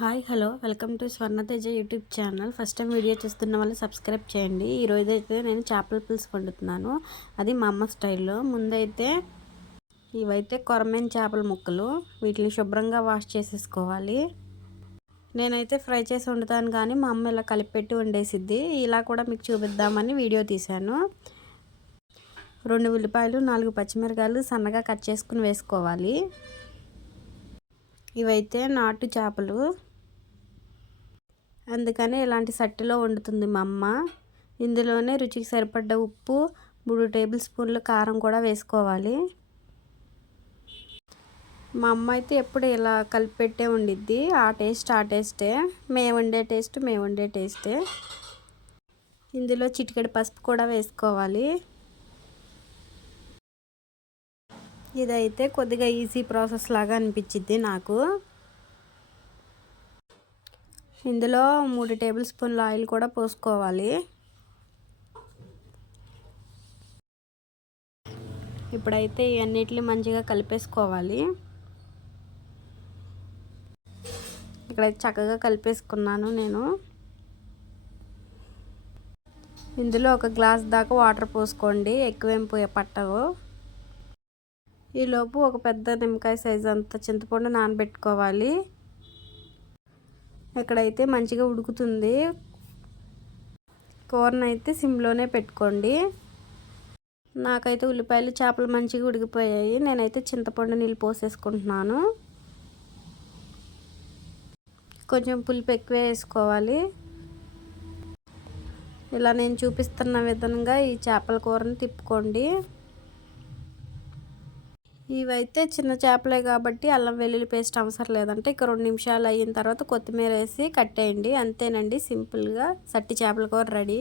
Hi hello. Welcome to Swarnateja YouTube channel. First time video చూస్తున్న వాళ్ళు subscribe చేయండి. ఈరోజు అయితే నేను చేపల పులుసు వండుతున్నాను. అది మా అమ్మ స్టైల్లో. ముందైతే ఇవైతే కొరమైన చేపల ముక్కలు. వీటిని శుభ్రంగా వాష్ చేసేసుకోవాలి. నేనైతే ఫ్రై చేసి వండుతాను కానీ మా అమ్మ ఇలా కలిపెట్టి వండేసిద్ది. ఇలా కూడా మీకు చూపిద్దామని వీడియో తీశాను. రెండు ఉల్లిపాయలు నాలుగు పచ్చిమిరకాయలు సన్నగా కట్ చేసుకుని వేసుకోవాలి. ఇవైతే నాటు చేపలు. అందుకని ఇలాంటి సట్టిలో వండుతుంది మా అమ్మ. ఇందులోనే రుచికి సరిపడ్డ ఉప్పు మూడు టేబుల్ స్పూన్లు కారం కూడా వేసుకోవాలి. మా అమ్మ అయితే ఎప్పుడు ఇలా కలిపెట్టే ఉండిద్ది. ఆ టేస్ట్ ఆ టేస్టే. మేము వండే టేస్ట్ మేము వండే టేస్టే. ఇందులో చిటికెడు పసుపు కూడా వేసుకోవాలి. ఇదైతే కొద్దిగా ఈజీ ప్రాసెస్ లాగా అనిపించింది నాకు. ఇందులో మూడు టేబుల్ స్పూన్ల ఆయిల్ కూడా పోసుకోవాలి. ఇప్పుడైతే ఇవన్నిటిని మంచిగా కలిపేసుకోవాలి. ఇక్కడైతే చక్కగా కలిపేసుకున్నాను నేను. ఇందులో ఒక గ్లాస్ దాకా వాటర్ పోసుకోండి ఎక్కువేం పోయే పట్టవు. ఈలోపు ఒక పెద్ద నిమ్మకాయ సైజు అంత చింతపండు నానబెట్టుకోవాలి. ఇక్కడైతే మంచిగా ఉడుకుతుంది కూరను అయితే సిమ్లోనే పెట్టుకోండి. నాకైతే ఉల్లిపాయలు చేపలు మంచిగా ఉడికిపోయాయి. నేనైతే చింతపండు నీళ్ళు పోసేసుకుంటున్నాను. కొంచెం పులుపు ఎక్కువ వేసుకోవాలి. ఇలా నేను చూపిస్తున్న విధంగా ఈ చేపల కూరని తిప్పుకోండి. ఇవైతే చిన్న చేపలే కాబట్టి అల్లం వెల్లుల్లి పేస్ట్ అవసరం లేదంటే ఇక రెండు నిమిషాలు అయిన తర్వాత కొత్తిమీర వేసి కట్టేయండి. అంతేనండి సింపుల్గా. సట్టి చేపల కూర రెడీ.